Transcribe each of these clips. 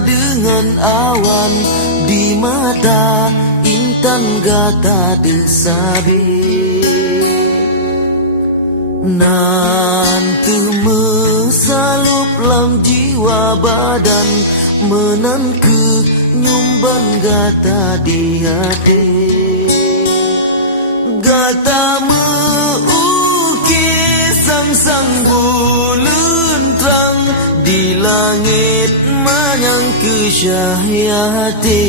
dengan awan di mata intan gata desabe. Nanti mesalup lam jiwa badan menan ke nyumban gata di hati. Gata meukis sang-sang bulan terang di langit manyang kesyahiyati.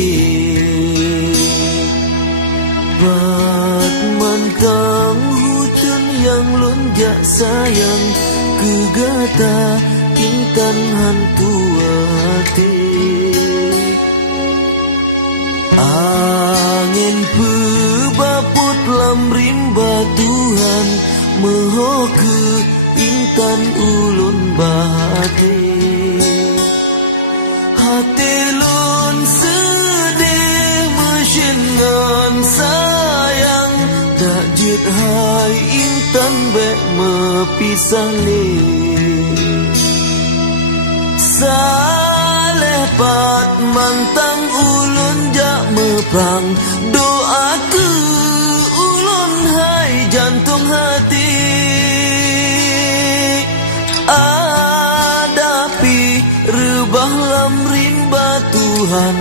Bat mantang hujan yang lonjak sayang ke gata intan hantu hati. Angin pebaput lam rimba Tuhan meho ke intan ulun bahati. Hati lun sedih mesingan sayang tak jit hai intan bek mepisah le. Saleh pat mantang ulun jak meprang doa ke ulun hai jantung hati. Adapi rebah lam rimba Tuhan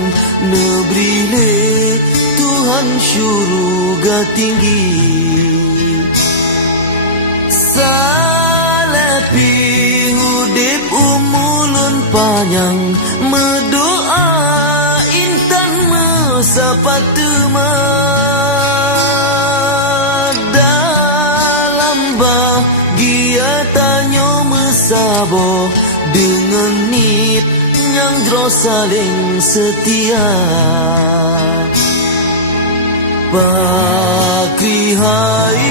nebrile Tuhan syurga tinggi. Salepi hudip umulun panjang medoa intan mesapatuma dalam bahagia tanyo mesabo dengan nit yang jro saling setia. Pakri hai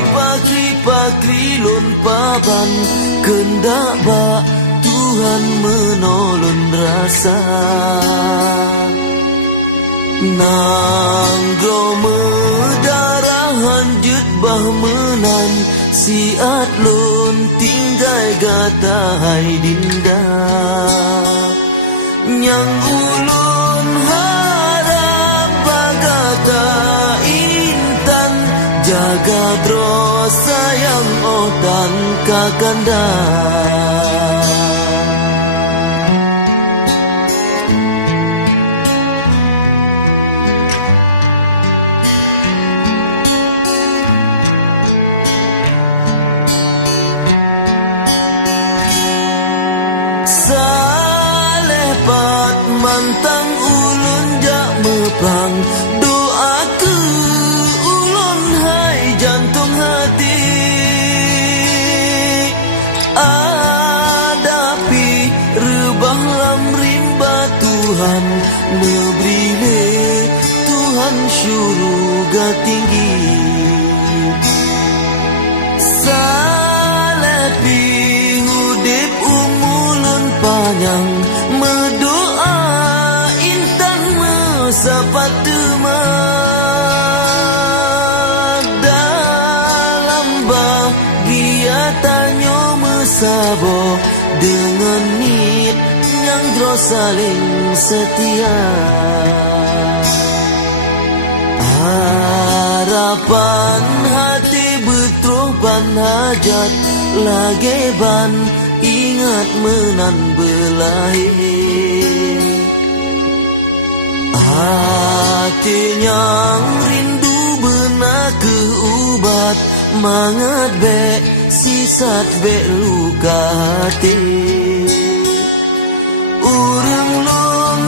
pakri lon papan kendak ba Tuhan menolong rasa. Nanggro medarah hanjut bah menan siat lon tinggai gata hai dinda. Nyang ulun harap bagata intan jaga terus sayang otan kakanda. Salepat mantang ulun jak meprang doa ke ulun hai jantung hati. Adapi rebah lam rimba Tuhan nebrile Tuhan syurga tinggi. Salepi hudip umulun panjang medoa intan mesapatuma dalam bahagia tanyo mesabo dengan nit yang jro saling setia. Harapan hati betroban hajat lageban ingat menan belahir. Hati yang rindu benak keubat mangat bek sisat bek luka hati. Urang lon